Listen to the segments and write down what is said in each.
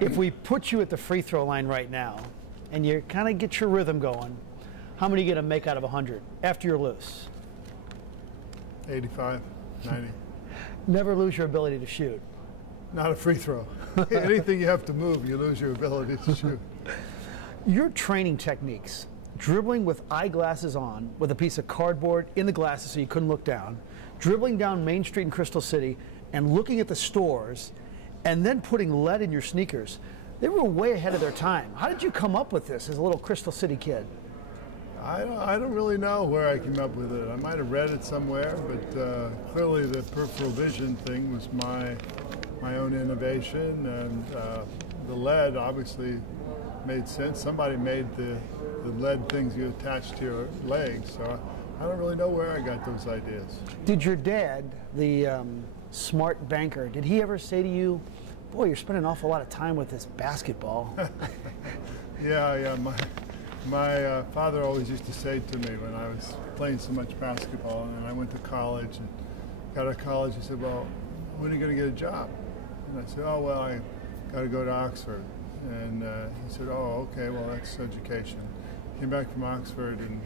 If we put you at the free throw line right now, and you kind of get your rhythm going, how many are you going to make out of 100 after you're loose? 85, 90. Never lose your ability to shoot. Not a free throw. Anything you have to move, you lose your ability to shoot. Your training techniques, dribbling with eyeglasses on, with a piece of cardboard in the glasses so you couldn't look down, dribbling down Main Street in Crystal City, and looking at the stores, and then putting lead in your sneakers, they were way ahead of their time. How did you come up with this as a little Crystal City kid? I don't really know where I came up with it. I might have read it somewhere, but clearly the peripheral vision thing was my own innovation, and the lead obviously made sense. Somebody made the lead things you attach to your legs, so I don't really know where I got those ideas. Did your dad, the smart banker, did he ever say to you, boy, you're spending an awful lot of time with this basketball? Yeah. My father always used to say to me when I was playing so much basketball, and I went to college and got out of college, he said, well, when are you going to get a job? And I said, oh, well, I got to go to Oxford. And he said, oh, okay, well, that's education. Came back from Oxford, and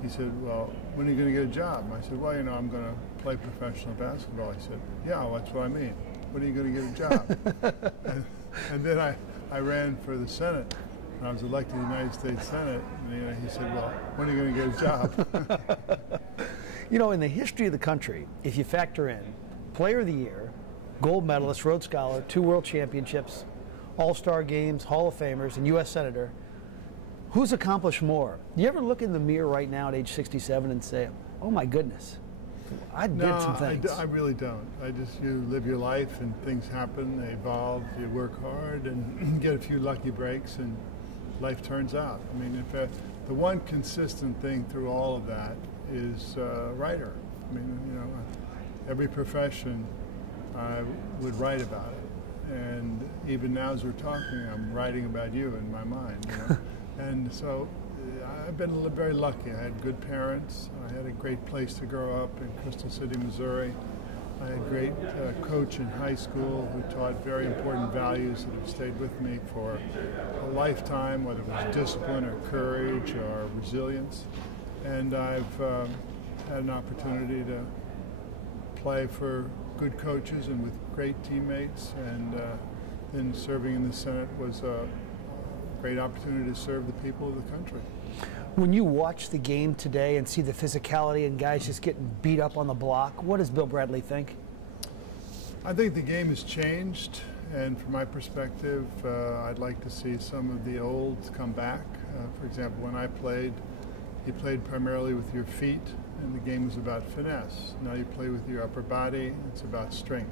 he said, well, when are you going to get a job? I said, well, I'm going to play professional basketball. He said, yeah, well, that's what I mean. When are you going to get a job? and then I ran for the Senate. And I was elected to the United States Senate, and he said, well, when are you going to get a job? In the history of the country, if you factor in Player of the Year, gold medalist, Rhodes Scholar, 2 world championships, All-Star games, Hall of Famers, and U.S. Senator, who's accomplished more? Do you ever look in the mirror right now at age 67 and say, oh my goodness, I did some things? I really don't. You live your life and things happen, they evolve, you work hard and get a few lucky breaks and life turns out. I mean, the one consistent thing through all of that is writer. I mean, every profession I would write about it. And even now as we're talking, I'm writing about you in my mind. And so I've been very lucky. I had good parents. I had a great place to grow up in Crystal City, Missouri. I had a great coach in high school who taught very important values that have stayed with me for a lifetime, whether it was discipline or courage or resilience. And I've had an opportunity to play for good coaches and with great teammates, and then serving in the Senate was a great opportunity to serve the people of the country. When you watch the game today and see the physicality and guys just getting beat up on the block, what does Bill Bradley think? I think the game has changed, and from my perspective, I'd like to see some of the olds come back. For example, when I played, you played primarily with your feet, and the game was about finesse. Now you play with your upper body, it's about strength.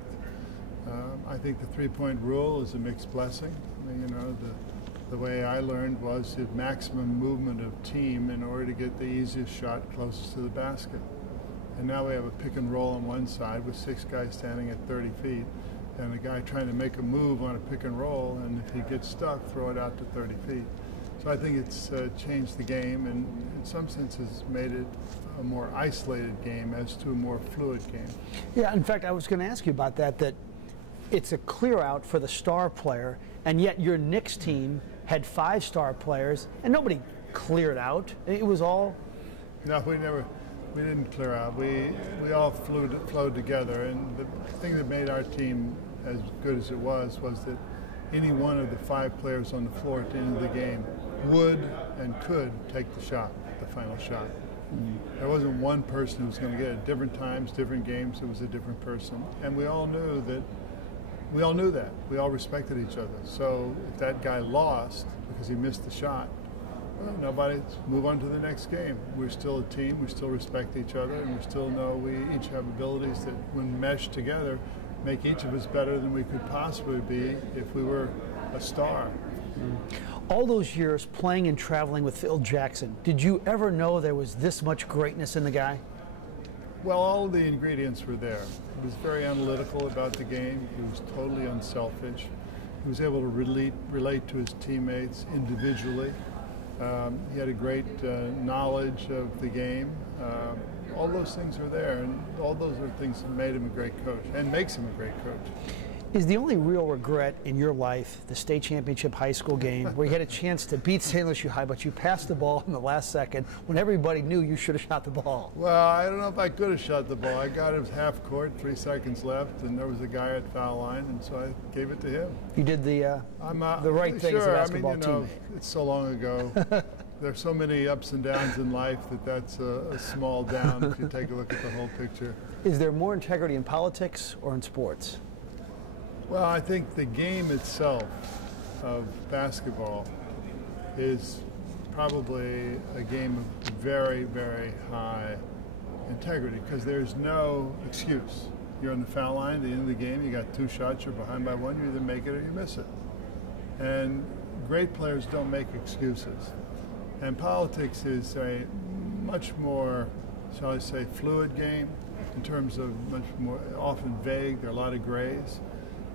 I think the three-point rule is a mixed blessing. I mean, the way I learned was the maximum movement of team in order to get the easiest shot closest to the basket. And now we have a pick and roll on one side with 6 guys standing at 30 feet and a guy trying to make a move on a pick and roll, and if he gets stuck, throw it out to 30 feet. So I think it's changed the game, and in some senses made it a more isolated game as to a more fluid game. Yeah, in fact, I was going to ask you about that it's a clear out for the star player, and yet your Knicks team had 5 star players, and nobody cleared out. It was all... No, we didn't clear out. We all flowed together, and the thing that made our team as good as it was that any one of the 5 players on the floor at the end of the game would and could take the shot, the final shot. There wasn't one person who was going to get it. At different times, different games, it was a different person, and we all knew that. We all respected each other. So if that guy lost because he missed the shot, well, nobody, move on to the next game. We're still a team, we still respect each other, and we still know we each have abilities that, when meshed together, make each of us better than we could possibly be if we were a star. All those years playing and traveling with Phil Jackson, did you ever know there was this much greatness in the guy? Well, all of the ingredients were there. He was very analytical about the game. He was totally unselfish. He was able to relate to his teammates individually. He had a great knowledge of the game. All those things are there, and all those are things that made him a great coach and makes him a great coach. Is the only real regret in your life the state championship high school game where you had a chance to beat St. Louis U High, but you passed the ball in the last second when everybody knew you should have shot the ball? Well, I don't know if I could have shot the ball. I got it half court, 3 seconds left, and there was a guy at foul line, and so I gave it to him. You did the right thing as a basketball teammate. It's so long ago. There's so many ups and downs in life that's a small down if you take a look at the whole picture. Is there more integrity in politics or in sports? Well, I think the game itself of basketball is probably a game of very, very high integrity because there's no excuse. You're on the foul line at the end of the game, you got 2 shots, you're behind by 1, you either make it or you miss it. And great players don't make excuses. And politics is a much more, shall I say, fluid game in terms of much more often vague, there are a lot of grays.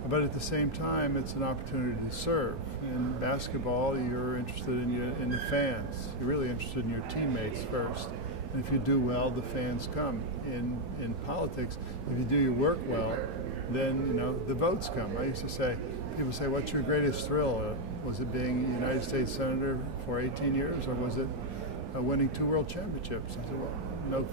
But at the same time, it's an opportunity to serve. In basketball, you're interested in the fans. You're really interested in your teammates first. And if you do well, the fans come. In politics, if you do your work well, then the votes come. I used to say, people say, "What's your greatest thrill? Was it being a United States Senator for 18 years, or was it winning 2 world championships?" I said, "Well,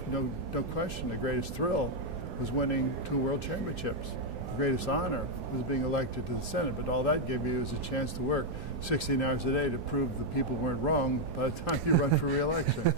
no question. The greatest thrill was winning 2 world championships. The greatest honor was being elected to the Senate, but all that gave you is a chance to work 16 hours a day to prove the people weren't wrong by the time you run for re-election."